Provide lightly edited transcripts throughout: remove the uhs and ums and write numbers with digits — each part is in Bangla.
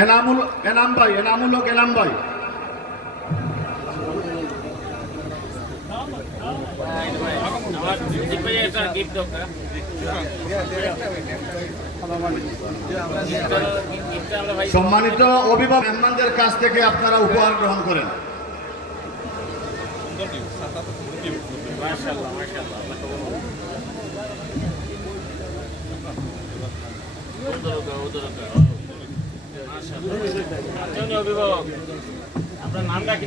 এনাম ভাই সম্মানিত অভিভাবক মেহমানদের কাছ থেকে আপনারা উপহার গ্রহণ করেন। অভিভাবক আপনার নামটা কি?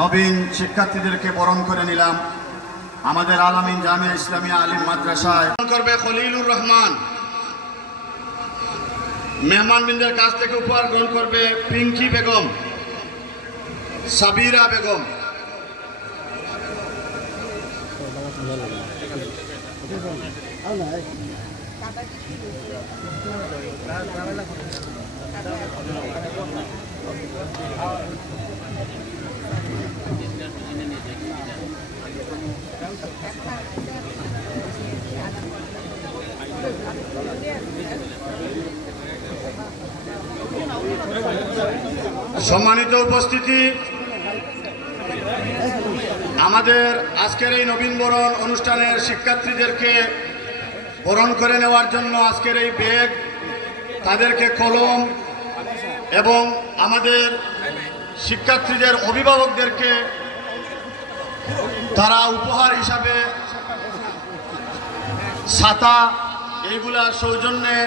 নবীন শিক্ষার্থীদেরকে বরণ করে নিলাম আমাদের আলামিন জামিয়া ইসলামিয়া আলিম মাদ্রাসায়। করবে খলিলুর রহমান। মেহমানবৃন্দের কাছ থেকে উপহার গ্রহণ করবে পিঙ্কি বেগম, সাবিরা বেগম। সম্মানিত উপস্থিতি, আমাদের আজকের এই নবীন বরণ অনুষ্ঠানের শিক্ষার্থীদেরকে বরণ করে নেওয়ার জন্য আজকের এই ব্যাগ, তাদেরকে কলম এবং আমাদের শিক্ষার্থীদের অভিভাবকদেরকে তারা উপহার হিসাবে ছাতা এইগুলা সৌজন্যে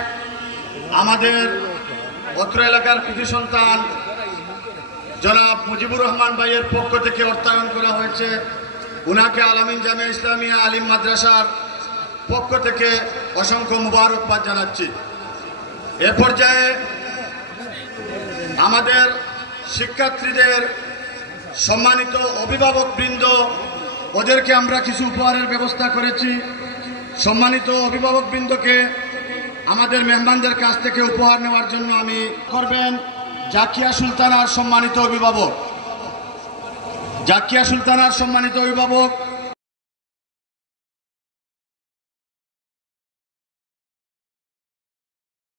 আমাদের অত্র এলাকার কৃতি সন্তান জনাব মুজিবুর রহমান ভাইয়ের পক্ষ থেকে অর্থায়ন করা হয়েছে। উনাকে আলামিন জামিয়া ইসলামিয়া আলিম মাদ্রাসার পক্ষ থেকে অসংখ্য মুবারকবাদ জানাচ্ছি। এ পর্যায়ে আমাদের শিক্ষার্থীদের সম্মানিত অভিভাবকবৃন্দ, ওদেরকে আমরা কিছু উপহারের ব্যবস্থা করেছি। সম্মানিত অভিভাবকবৃন্দকে আমাদের মেহমানদের কাছ থেকে উপহার নেওয়ার জন্য আমি করবেন জাকিয়া সুলতানার সম্মানিত অভিভাবক। জাকিয়া সুলতানার সম্মানিত অভিভাবক